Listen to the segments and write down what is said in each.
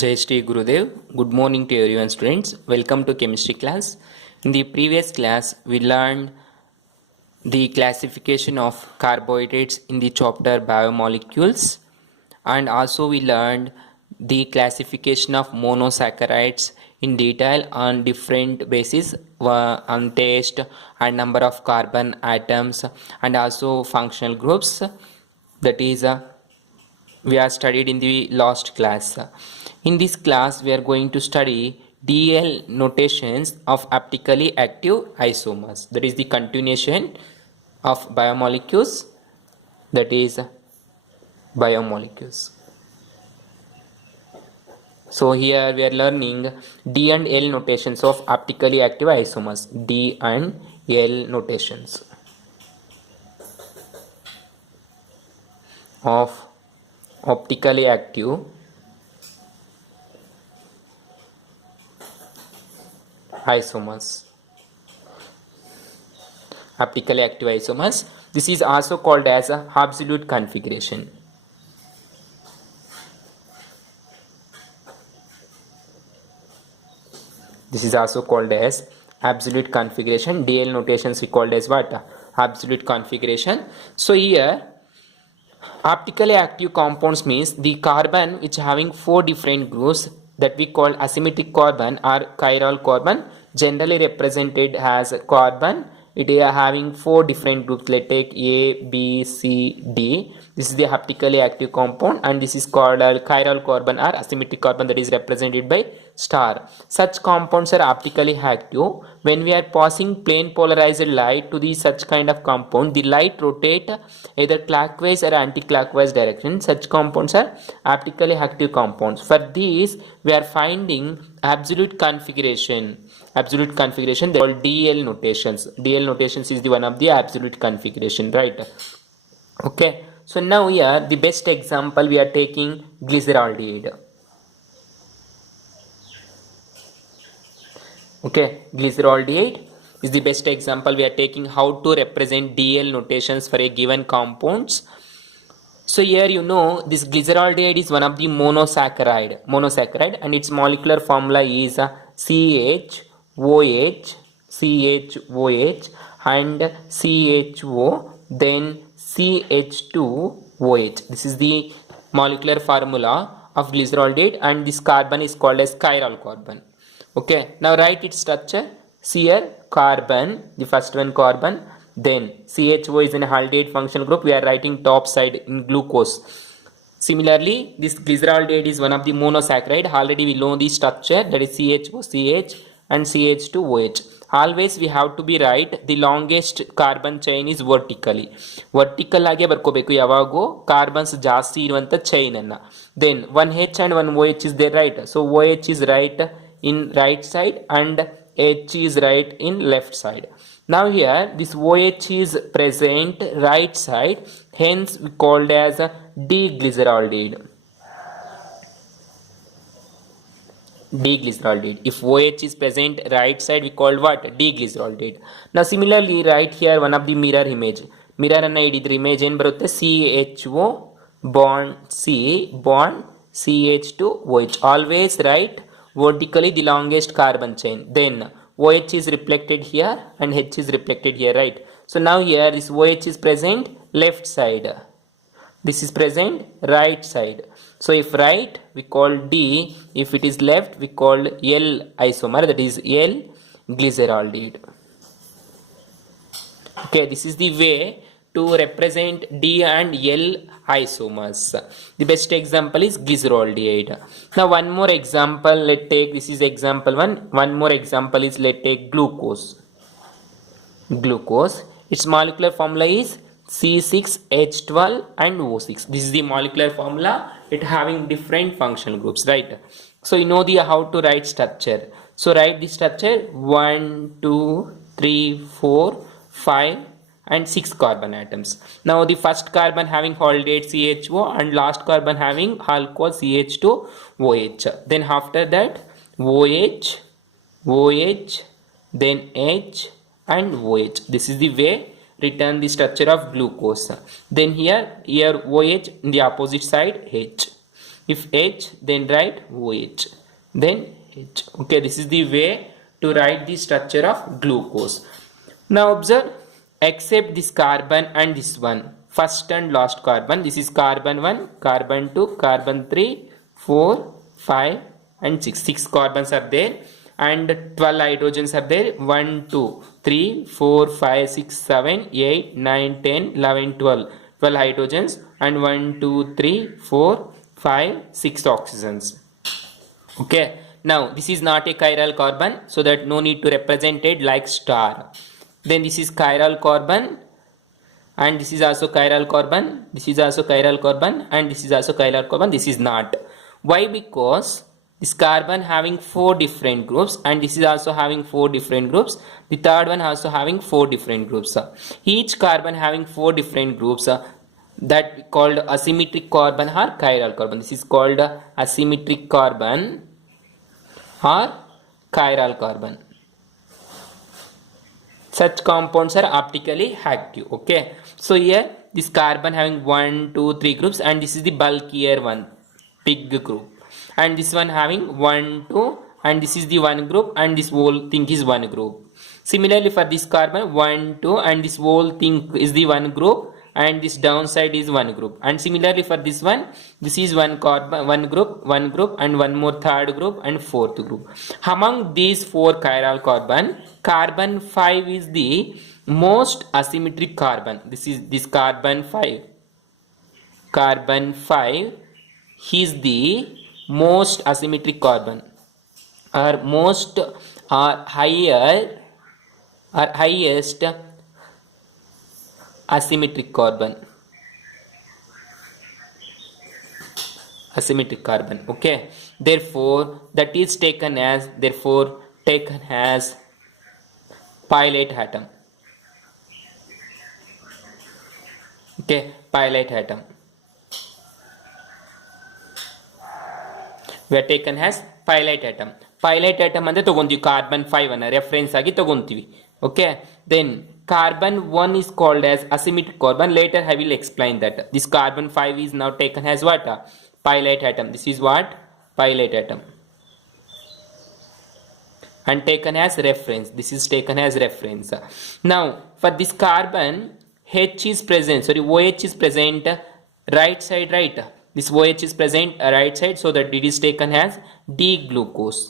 Jai Shri Gurudev. Good morning to everyone, students. Welcome to chemistry class. In the previous class, we learned the classification of carbohydrates in the chapter biomolecules, and also we learned the classification of monosaccharides in detail on different bases on taste and number of carbon atoms and also functional groups. That is we are studied in the last class. In this class, we are going to study DL notations of optically active isomers. That is the continuation of biomolecules. That is biomolecules. So here we are learning D and L notations of optically active isomers. D and L notations of optically active isomers. Optically active isomers. This is also called as a absolute configuration. This is also called as absolute configuration. DL notations we called as what? Absolute configuration. So here optically active compounds means the carbon which having 4 different groups that we call asymmetric carbon or chiral carbon, generally represented as carbon. It is having 4 different groups. Let's take A, B, C, D. This is the optically active compound, and this is called chiral carbon or asymmetric carbon, that is represented by star. Such compounds are optically active. When we are passing plain polarized light to the such kind of compound, the light rotate either clockwise or anti-clockwise direction. Such compounds are optically active compounds. For these, we are finding absolute configuration. Absolute configuration, they are called DL notations. DL notations is the one of the absolute configuration, right? Okay. So now here the best example we are taking glyceraldehyde. Okay, glyceraldehyde is the best example we are taking how to represent DL notations for a given compounds. So here you know this glyceraldehyde is one of the monosaccharide and its molecular formula is CHOH, CHOH and CHO, then CH2OH. This is the molecular formula of glyceraldehyde, and this carbon is called as chiral carbon. Okay, now write its structure. Here carbon, the first one carbon, then CHO is an aldehyde functional group. We are writing top side in glucose. Similarly, this glyceraldehyde is one of the monosaccharide. Already we know the structure, that is CHO, CH and CH2OH. Always we have to be right. The longest carbon chain is vertically. Vertical ಆಗಿ ಬರ್ಕೋಬೇಕು ಯಾವಾಗೂ carbons ಜಾಸ್ತಿ ಇರುವಂತ chain ಅನ್ನ. Then one H and one OH is there, right? So OH is right in right side and H is right in left side. Now here this OH is present right side, hence we called as D-glyceraldehyde. D-glyceraldehyde. If OH is present right side, we call what? D-glyceraldehyde. Now similarly write here one of the mirror image. Mirror anna hididre image ಏನು ಬರುತ್ತೆ? CHO bond C bond CH2OH. Always write vertically the longest carbon chain. Then OH is reflected here and H is reflected here, right? So now here this OH is present left side. This is present right side. So if right, we call D. If it is left, we call L isomer, that is L glyceraldehyde. Okay, this is the way to represent D and L isomers. The best example is glyceraldehyde. Now one more example, let's take, this is example 1. One more example is, let's take glucose. Glucose, its molecular formula is C6H12 and O6. This is the molecular formula. It having different functional groups, right? So you know the how to write structure. So write the structure 1, 2, 3, 4, 5 and 6 carbon atoms. Now the first carbon having aldehyde CHO and last carbon having alcohol CH2OH. Then after that OH, OH, then H and OH. This is the way written the structure of glucose. Then here OH in the opposite side H. If H, then write OH, then H. Okay, this is the way to write the structure of glucose. Now observe, except this carbon and this one, first and last carbon, this is carbon 1, carbon 2, carbon 3, 4, 5 and 6. 6 carbons are there and 12 hydrogens are there. 1, 2, 3, 4, 5, 6, 7, 8, 9, 10, 11, 12. 12 hydrogens and 1, 2, 3, 4, 5, 6 oxygens. Okay. Now this is not a chiral carbon, so that no need to represent it like star. Then this is chiral carbon and this is also chiral carbon, this is also chiral carbon and this is also chiral carbon. This is not. Why? Because this carbon having 4 different groups and this is also having 4 different groups. The third one also having 4 different groups. Each carbon having 4 different groups, that called asymmetric carbon or chiral carbon. This is called asymmetric carbon or chiral carbon. Such compounds are optically active. Okay, so here this carbon having 1, 2, 3 groups and this is the bulkier one, big group, and this one having 1, 2 and this is the one group and this whole thing is one group. Similarly for this carbon 1, 2 and this whole thing is the one group and this downside is one group. And similarly for this one, this is one carbon, one group and one more third group and fourth group. Among these 4 chiral carbon, carbon 5 is the most asymmetric carbon. This is this carbon 5. Carbon 5 is the most asymmetric carbon or most or higher or highest asymmetric carbon. Asymmetric carbon. Okay, therefore that is taken as pilot atom. Okay, pilot atom. We are taken as pilot atom. Pilot atom ಅಂದ್ರೆ ತಗೊಂತೀವಿ carbon 5 ಅನ್ನ reference ಆಗಿ ತಗೊಂತೀವಿ. Okay, then carbon 1 is called as asymmetric carbon. Later I will explain that. This carbon 5 is now taken as what? Pilot atom. This is what? Pilot atom. And taken as reference. This is taken as reference. Now for this carbon, H is present. Sorry, OH is present right side, right? This OH is present right side, so that it is taken as D-glucose.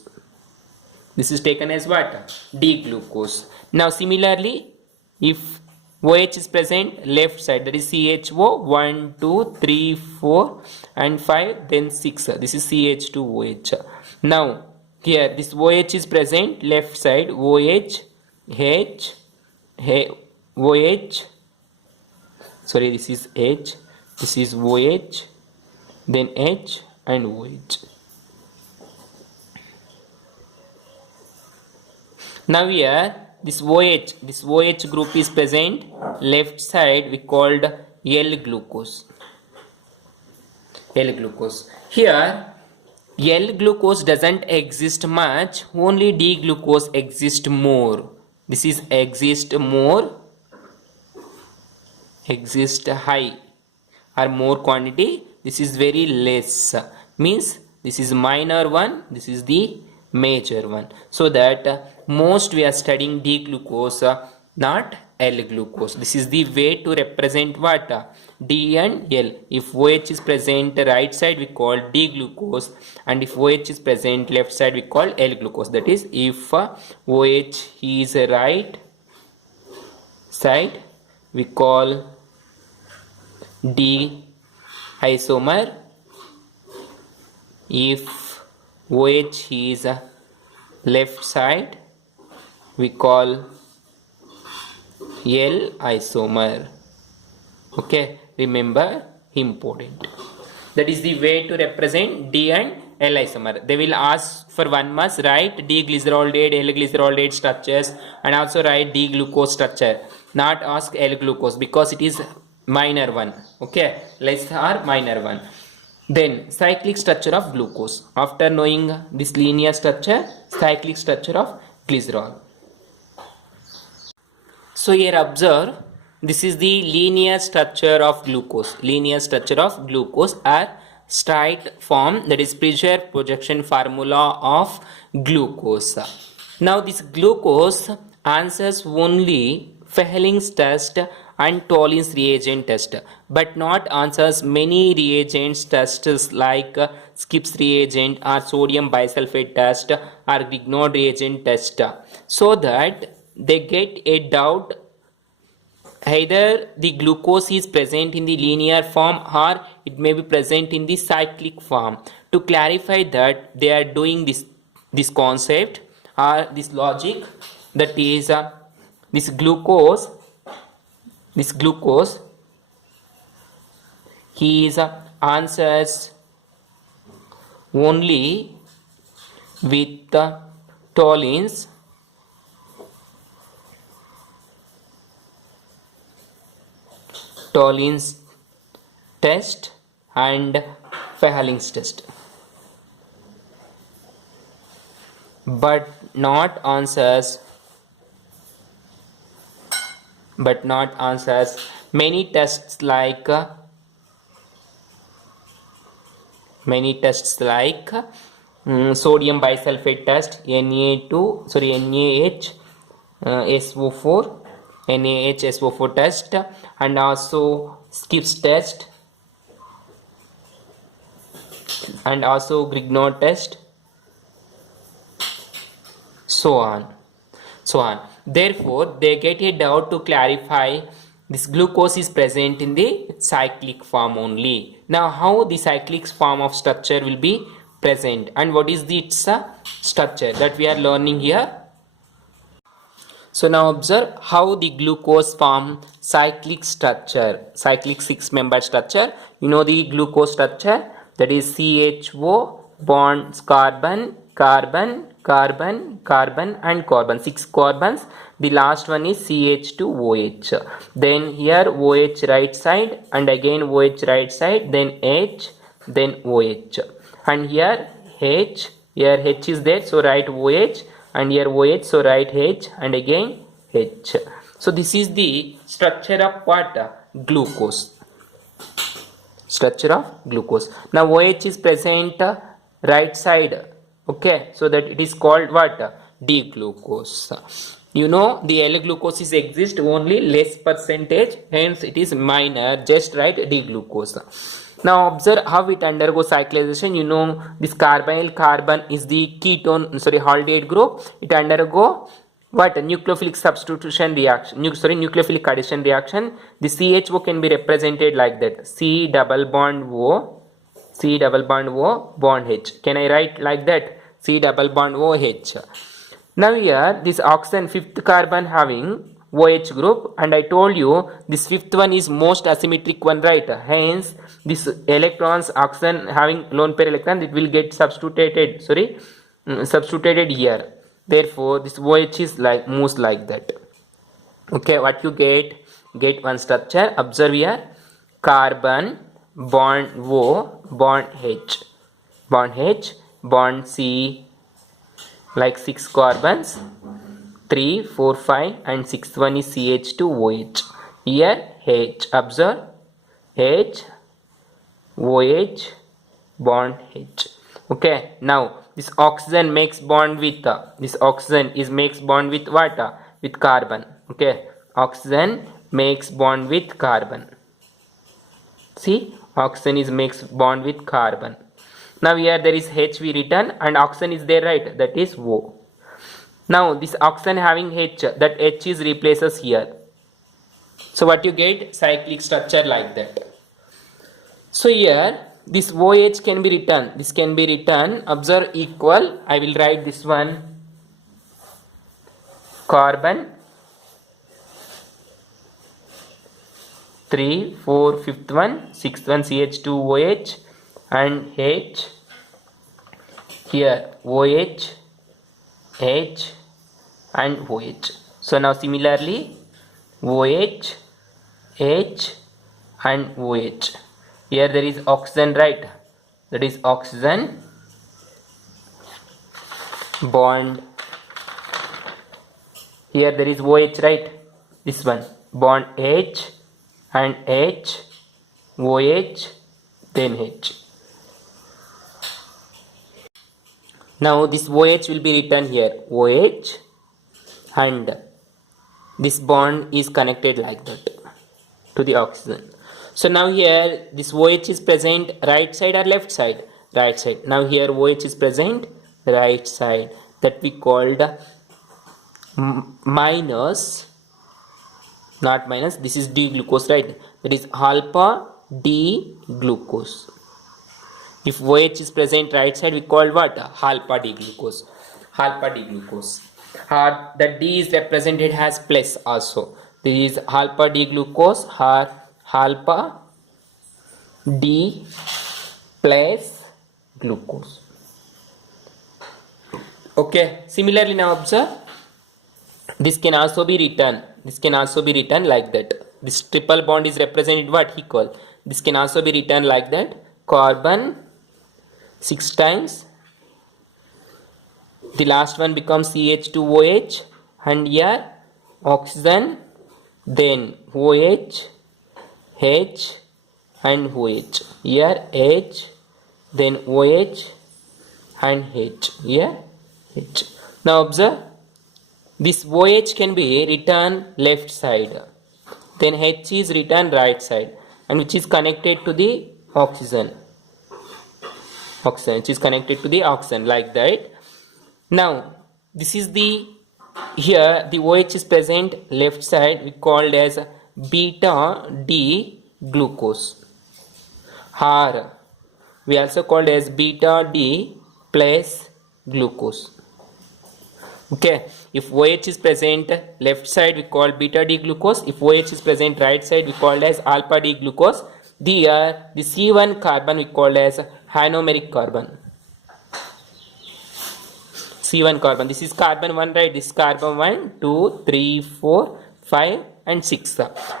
This is taken as what? D-glucose. Now similarly, if OH is present left side, that is CHO, 1, 2, 3, 4 and 5, then 6. This is CH2OH. Now here this OH is present left side, OH, H, OH, sorry, this is H, this is OH, then H and OH. Now here this OH group is present left side, we called L-glucose. L-glucose. Here L-glucose doesn't exist much, only D-glucose exists more. This is exist more, exist high or more quantity. This is very less, means this is minor one, this is the major one. So that most we are studying D-glucose, not L-glucose. This is the way to represent what? D and L. If OH is present right side, we call D-glucose, and if OH is present left side, we call L-glucose. That is, if OH is right side, we call D isomer. If OH is left side, we call L isomer. Okay, remember, important. That is the way to represent D and L isomer. They will ask for one must write D-glycerolidate, L-glycerolidate structures, and also write D-glucose structure. Not ask L-glucose because it is minor one. Okay, less or minor one. Then cyclic structure of glucose. After knowing this linear structure, cyclic structure of glycerol. So here observe, this is the linear structure of glucose. Linear structure of glucose or straight form, that is pressure projection formula of glucose. Now this glucose answers only Fehling's test and Tollin's reagent test, but not answers many reagents tests like Skipp's reagent or sodium bisulfate test or Grignard reagent test, so that they get a doubt either the glucose is present in the linear form or it may be present in the cyclic form. To clarify that, they are doing this concept or this logic, that is this glucose is answers only with Tollin's test and Fehling's test, but not answers many tests like sodium bisulfate test, NaH SO4 NaHSO4 test, and also Skipp's test, and also Grignard test, so on. Therefore, they get a doubt to clarify this glucose is present in the cyclic form only. Now, how the cyclic form of structure will be present and what is its structure, that we are learning here. So now observe how the glucose form cyclic 6-membered structure. You know the glucose structure, that is CHO bonds carbon, carbon, carbon, carbon and carbon, 6 carbons. The last one is CH2OH. Then here OH right side and again OH right side, then H, then OH. And here H, here H is there, so write OH, and here OH, so write H and again H. So this is the structure of what? Glucose. Structure of glucose. Now OH is present right side, okay, so that it is called what? D-glucose. You know the L-glucose is exist only less percentage, hence it is minor, just write D-glucose. Now observe how it undergoes cyclization. You know this carbonyl carbon is the ketone, aldehyde group. It undergo what? Nucleophilic substitution reaction, nucleophilic addition reaction. The CHO can be represented like that, C double bond O bond H. Can I write like that? C double bond OH. Now here this oxygen, 5th carbon having OH group, and I told you this 5th one is most asymmetric one, right? Hence this electrons, oxygen having lone pair electron, it will get substituted here. Therefore this OH is like moves like that. Okay, what you get one structure. Observe here, carbon bond O bond H, bond C, like 6 carbons, 3, 4, 5 and 6th one is CH2OH. Here H, observe H, OH, bond H. Okay, now this oxygen makes bond with makes bond with what? With carbon. Okay, oxygen makes bond with carbon. See, oxygen makes bond with carbon. Now here there is H we written and oxygen is there, right? That is O. Now this oxygen having H, that H is replaces here. So what you get? Cyclic structure like that. So here this OH can be written. This can be written. Observe equal. I will write this one. Carbon 3, 4, 5th one, 6th one CH2OH and H. Here OH, H and OH. So now similarly OH, H and OH. Here there is oxygen, right? That is oxygen bond. Here there is OH, right? This one bond H and H, OH, then H. Now this OH will be written here, OH, and this bond is connected like that to the oxygen. So now here this OH is present right side or left side? Right side. Now here OH is present right side, that we called minus, not minus, this is D glucose, right? That is alpha D glucose. If OH is present right side, we call what? Alpha D glucose. Alpha D glucose. The D is represented as plus also. This is alpha D glucose or alpha D plus glucose. Okay. Similarly, now observe. This can also be written. This can also be written like that. This triple bond is represented what he call. This can also be written like that. Carbon 6 times. The last one becomes CH2OH, and here oxygen, then OH, H, and OH. Here H, then OH, and H. Here H. Now observe. This OH can be written left side, then H is written right side, and which is connected to the oxygen. Which is connected to the oxygen like that. Now this is the, here the OH is present left side, we called as beta D glucose, or we also called as beta D plus glucose. Okay, if OH is present left side, we call beta D glucose. If OH is present right side, we call as alpha D glucose. The C1 carbon we call as anomeric carbon. C1 carbon. This is carbon 1, right? This is carbon 1, 2, 3, 4, 5 and 6.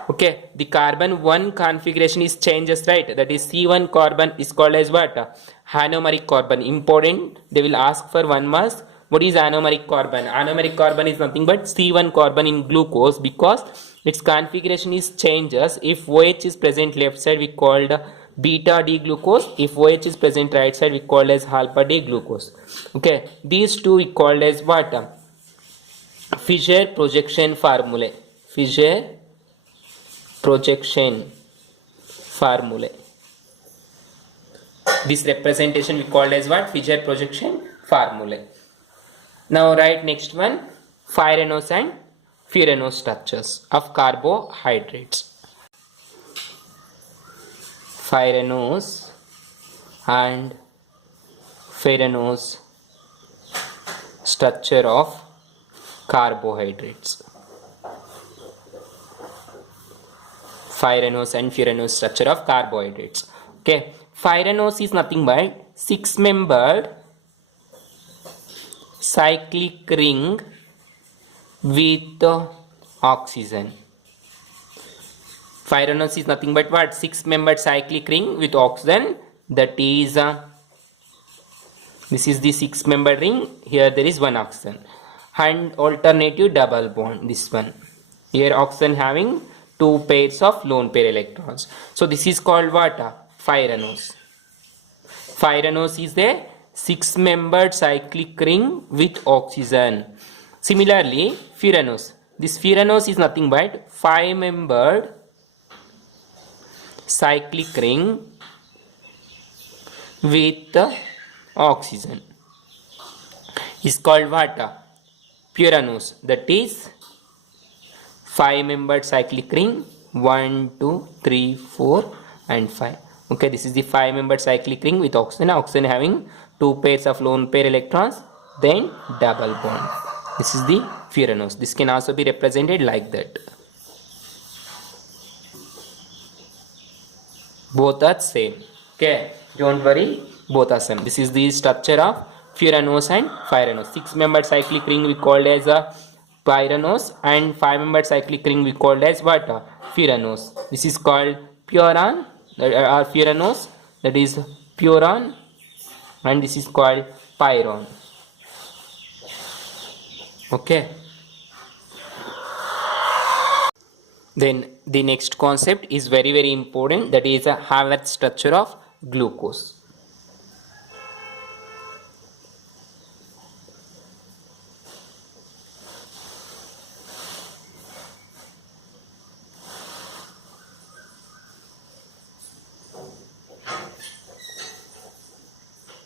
Okay, the carbon 1 configuration is changes, right? That is C1 carbon is called as what? Anomeric carbon. Important. They will ask for 1 mass. What is anomeric carbon? Anomeric carbon is nothing but C1 carbon in glucose, because its configuration is changes. If OH is present left side, we called beta D glucose. If OH is present right side, we called as alpha D glucose. Okay, these two we called as what? Fischer projection formulae. Fischer projection formulae. This representation we called as what? Fischer projection formulae. Now write next one, furanose and furanose structures of carbohydrates. Furanose and furanose structure of carbohydrates. Furanose and furanose structure of carbohydrates. Okay, furanose is nothing but 6-membered cyclic ring with oxygen. Furanose is nothing but what? 6-membered cyclic ring with oxygen. That is, this is the 6-membered ring. Here there is one oxygen. And alternative double bond, this one. Here oxygen having 2 pairs of lone pair electrons. So this is called what? Furanose. Furanose is the 6-membered cyclic ring with oxygen. Similarly, furanose. This furanose is nothing but 5-membered cyclic ring with oxygen. Is called what? Furanose. That is 5-membered cyclic ring, 1, 2, 3, 4 and 5. Okay, this is the 5-membered cyclic ring with oxygen. Oxygen having 2 pairs of lone pair electrons, then double bond. This is the furanose. This can also be represented like that. Both are same. Okay, don't worry, both are same. This is the structure of furanose and furanose. 6-membered cyclic ring we called as a furanose, and 5-membered cyclic ring we called as what? Furanose. This is called furan or furanose. That is furan, and this is called pyron. Okay. Then the next concept is very important, that is a Haworth structure of glucose.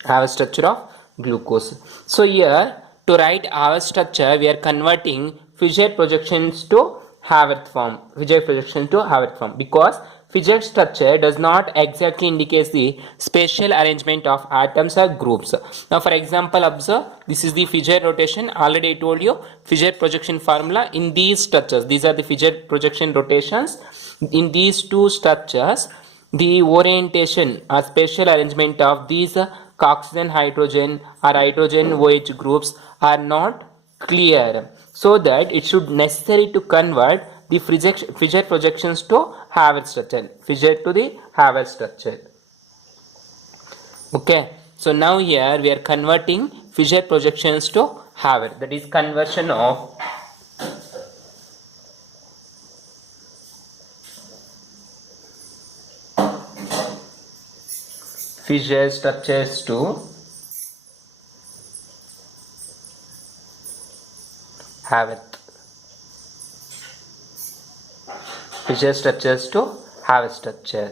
Haber structure of glucose. So here to write Haber structure, we are converting Fischer projections to Haber form. Fischer projection to Haber form, because Fischer structure does not exactly indicate the spatial arrangement of atoms or groups. Now, for example, observe this is the Fischer rotation. Already I told you Fischer projection formula in these structures. These are the Fischer projection rotations. In these two structures, the orientation or spatial arrangement of these oxygen hydrogen or hydrogen OH groups are not clear, so that it should necessary to convert the Fischer projections to Haber structure. Fischer to the Haber structure. Okay, so now here we are converting Fischer projections to Haber. That is conversion of Fischer structures to Haber. Fischer structures to Haber structure.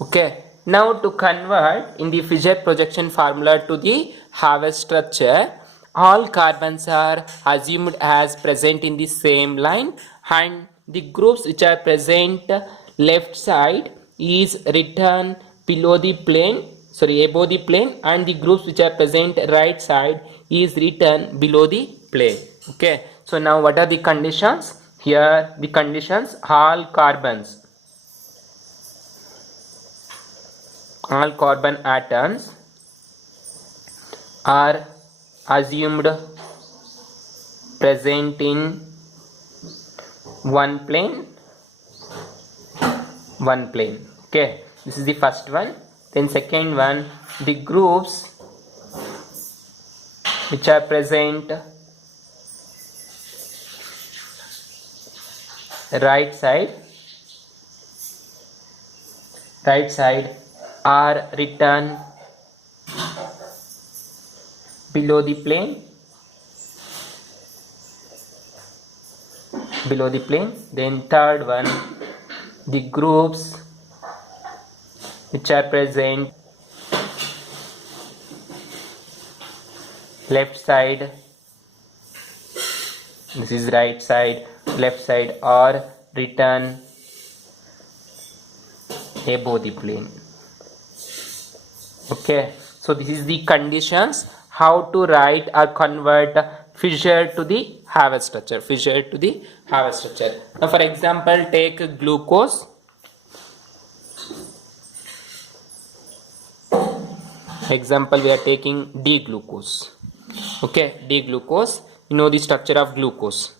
Okay. Now to convert in the Fischer projection formula to the Haber structure, all carbons are assumed as present in the same line, and the groups which are present left side is written below the plane, above the plane, and the groups which are present right side is written below the plane. Okay, so now what are the conditions? Here the conditions: all carbon atoms are assumed present in one plane. Okay, this is the first one. Then second one, the groups which are present right side are written below the plane. Then third one, the groups which are present left side, this is right side, left side, are written above the plane. Okay, so this is the conditions how to write or convert Fischer to the Haber structure. Now for example, take glucose. Example, we are taking D-glucose. Okay, D-glucose, you know the structure of glucose,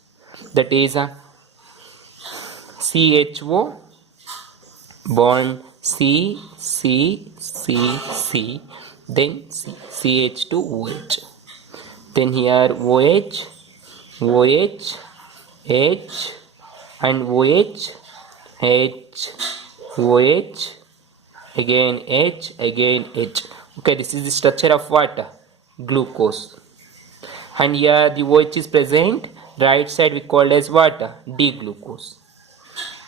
that is CHO bond C, then CH2OH, then here OH, H, and OH, again H, Okay, this is the structure of what? Glucose. And here the OH is present right side, we called as what? D-glucose.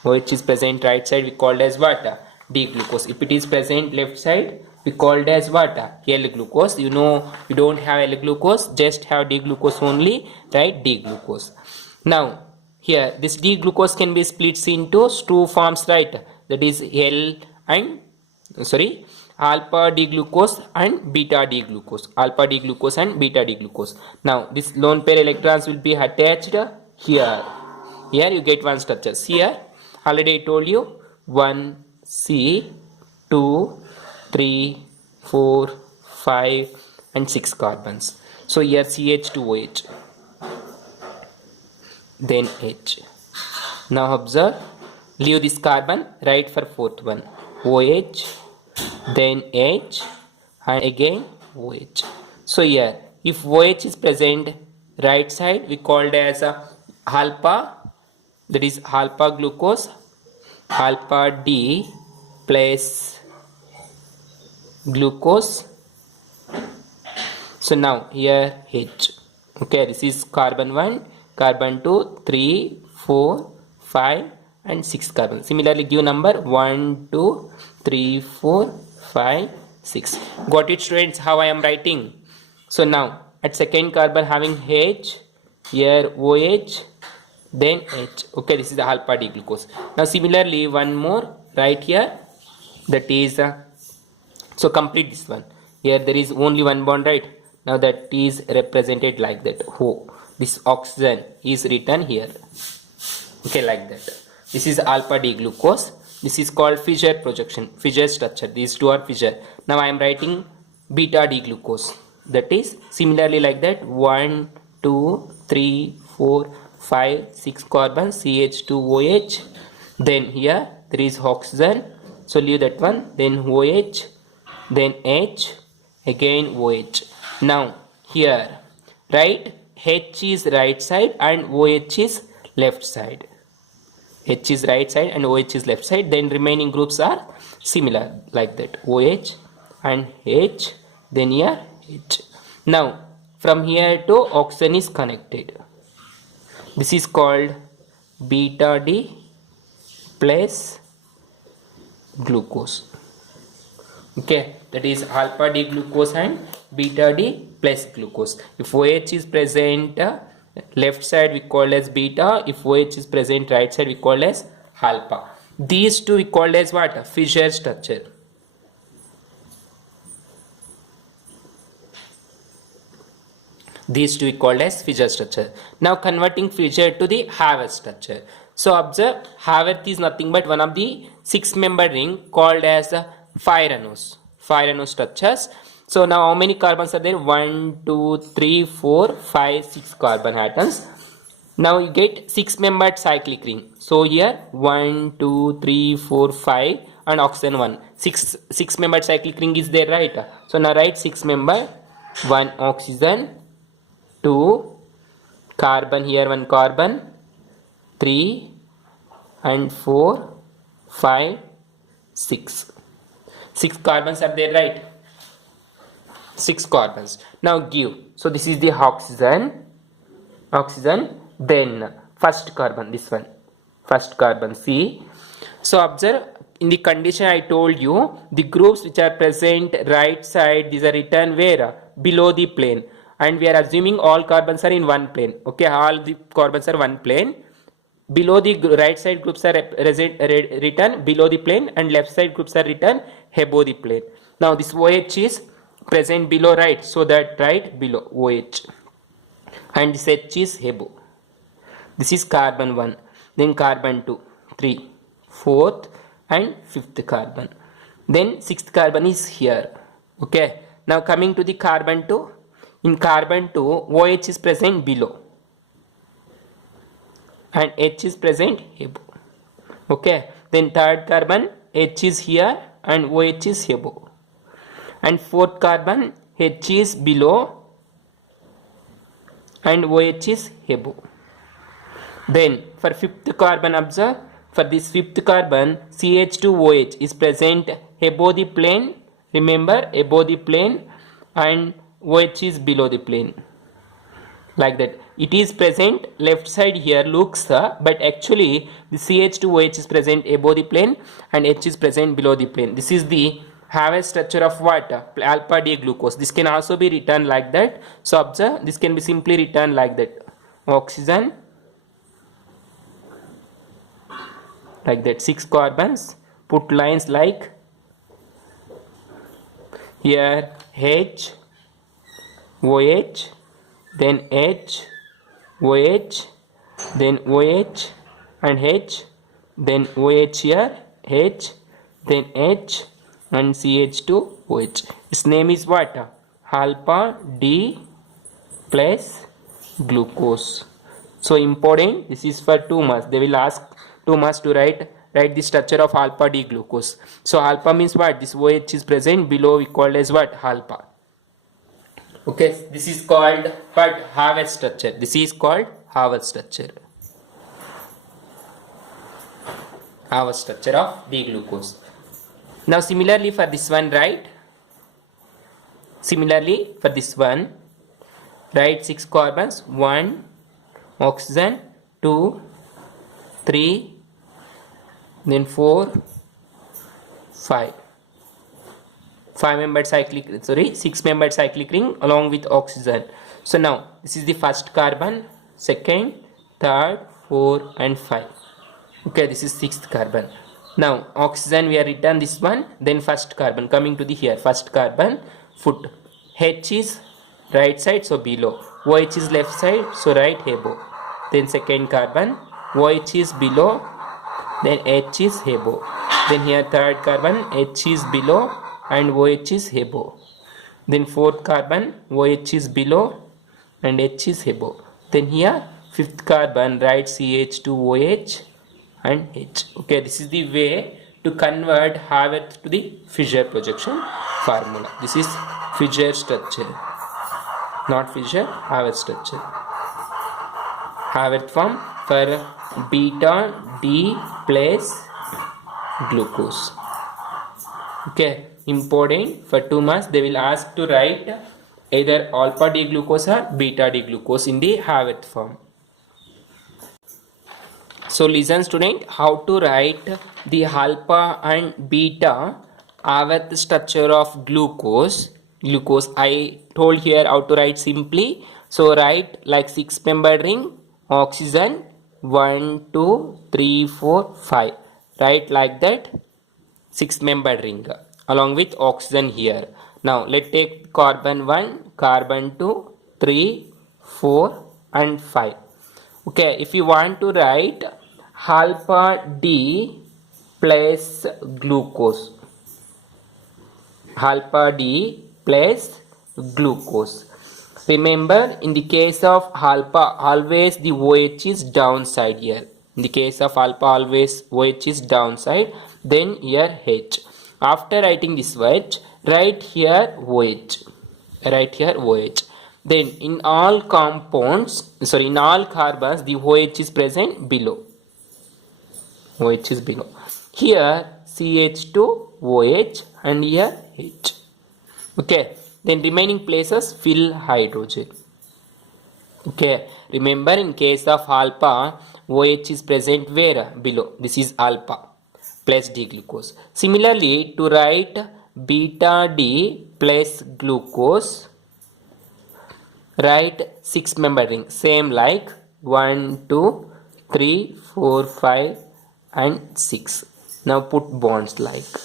OH is present right side, we called as what? D-glucose. If it is present left side, we called as what? L-glucose. You know, you don't have L-glucose, just have D-glucose only, right? D-glucose. Now here this D-glucose can be split into two forms, right? That is alpha D-glucose and beta D-glucose. Now this lone pair electrons will be attached here. Here you get one structure. Here already I told you 1 C, 2, 3, 4, 5 and 6 carbons. So here CH2OH, then H. Now observe, leave this carbon, write for fourth one OH, then H, and again OH. So here if OH is present right side, we called as alpha, that is alpha glucose, alpha D plus glucose. So now here H. Okay, this is carbon 1, carbon 2, 3, 4, 5 and 6 carbon. Similarly give number 1, 2, 3, 4, 5 6. Got it, students, how I am writing? So now at second carbon having H, here OH, then H. Okay, this is the alpha D glucose. Now similarly one more right here, that is so complete this one. Here there is only one bond, right? Now that is represented like that. Oh, this oxygen is written here. Okay, like that. This is alpha D glucose. This is called fissure projection, fissure structure. These two are fissure. Now I am writing beta D glucose. That is similarly like that. 1, 2, 3, 4, 5, 6 carbon, CH2OH. Then here there is oxygen. So leave that one. Then OH. Then H. Again OH. Now here, right? H is right side and OH is left side. H is right side and OH is left side. Then remaining groups are similar like that. OH and H. Then here H. Now from here to oxygen is connected. This is called beta D plus glucose. Okay, that is alpha D glucose and beta D plus glucose. If OH is present left side we call as beta. If OH is present right side we call as alpha. These two we call as what? Fissure structure. These two we called as fissure structure. Now converting fissure to the Haworth structure. So observe, Haworth is nothing but one of the 6-member ring called as 5 structures. So now how many carbons are there? 1, 2, 3, 4, 5, 6 carbon atoms. Now you get 6-membered cyclic ring. So here 1, 2, 3, 4, 5 and oxygen 1. 6-membered cyclic ring is there, right? So now write 6-member, 1 oxygen, 2 carbon, here 1 carbon, 3 and 4, 5, 6. 6 carbons are there, right? 6 carbons. Now give. So this is the oxygen. Then first carbon, this one. First carbon, C. So observe, in the condition I told you, the groups which are present right side, these are written where? Below the plane. And we are assuming all carbons are in one plane. Okay, all the carbons are one plane. Below the right side groups are written below the plane and left side groups are written above the plane. Now this OH is present below, right? So that right below OH. And this H is above. This is carbon 1. Then carbon 2, 3, 4th and 5th carbon. Then 6th carbon is here. Okay. Now coming to the carbon 2. In carbon 2, OH is present below and H is present above. Okay. Then third carbon, H is here and OH is above. And fourth carbon, H is below and OH is above. Then for fifth carbon, observe, for this fifth carbon, CH2OH is present above the plane. Remember, above the plane, and OH is below the plane. Like that. It is present left side here looks, but actually the CH2OH is present above the plane and H is present below the plane. This is the Haworth structure of what? Alpha D glucose. This can also be written like that. So observe, this can be simply written like that. Oxygen, like that, 6 carbons. Put lines like here H, OH, then H, OH, then OH and H, then OH here, H, then H and CH2OH. Its name is what? Alpha D plus glucose. So important, this is for 2 marks. They will ask 2 marks to write the structure of alpha D glucose. So alpha means what? This OH is present below, we call as what? Alpha. Okay, this is called what? Haworth structure. This is called Haworth structure. Haworth structure of D glucose. Now similarly for this one, right? Similarly for this one, write 6 carbons, 1 oxygen, 2, 3, then 4, 5. 6-membered cyclic ring along with oxygen. So now this is the first carbon, second, third, 4 and 5. Okay, this is 6th carbon. Now oxygen we have written this one, then first carbon coming to the here, first carbon foot. H is right side, so below. OH is left side, so right above. Then second carbon, OH is below, then H is above. Then here third carbon, H is below and OH is above. Then fourth carbon, OH is below and H is above. Then here fifth carbon, write CH to OH and H. Okay, this is the way to convert Haworth to the Fischer projection formula. This is Fischer structure, not Fischer, Haworth structure. Haworth form for beta D plus glucose. Okay, important for 2 marks they will ask to write either alpha D glucose or beta D glucose in the Haworth form. So listen student, how to write the alpha and beta Haworth structure of glucose. I told here how to write simply. So write like 6-membered ring, oxygen 1, 2, 3, 4, 5. Write like that 6-membered ring along with oxygen here. Now let's take carbon 1, carbon 2, 3, 4 and 5. Okay, if you want to write alpha D plus glucose, alpha D plus glucose. Remember, in the case of alpha, always the OH is downside here. In the case of alpha, always OH is downside. Then here H. After writing this H, write here OH. Write here OH. Then in all compounds, in all carbons, the OH is present below. OH is below. Here CH2, OH and here H. Okay. Then remaining places fill hydrogen. Okay. Remember, in case of alpha, OH is present where? Below. This is alpha plus D glucose. Similarly, to write beta D plus glucose, write 6-membered ring. Same like 1, 2, 3, 4, 5 and 6. Now put bonds like.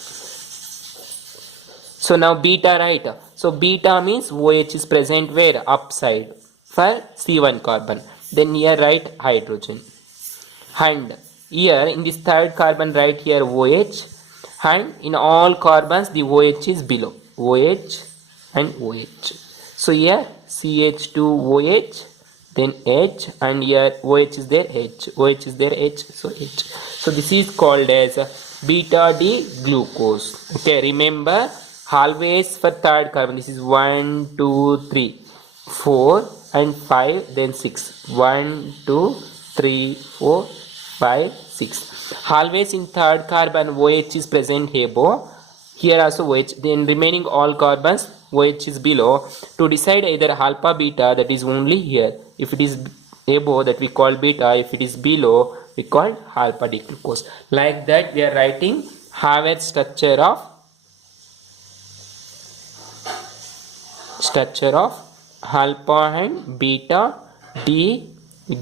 So now beta, right? So beta means OH is present where? Upside for C1 carbon. Then here write hydrogen. And here in this third carbon write here OH. And in all carbons the OH is below. OH and OH. So here CH2OH, then H, and here OH is there, H. OH is there, H. So H. So this is called as beta D glucose. Okay, remember, always for third carbon, this is 1, 2, 3, 4 and 5, then 6. 1, 2, 3, 4, 5, 6. Always in third carbon OH is present above. Here also OH. Then remaining all carbons OH is below. To decide either alpha beta, that is only here. If it is above, that we call beta. If it is below, we call alpha D glucose. Like that we are writing Haworth structure of alpha and beta D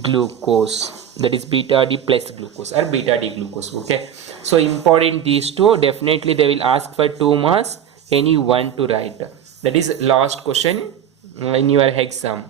glucose. That is beta D plus glucose or beta D glucose. Okay, so important these two. Definitely they will ask for 2 marks, any one to write. That is last question in your exam.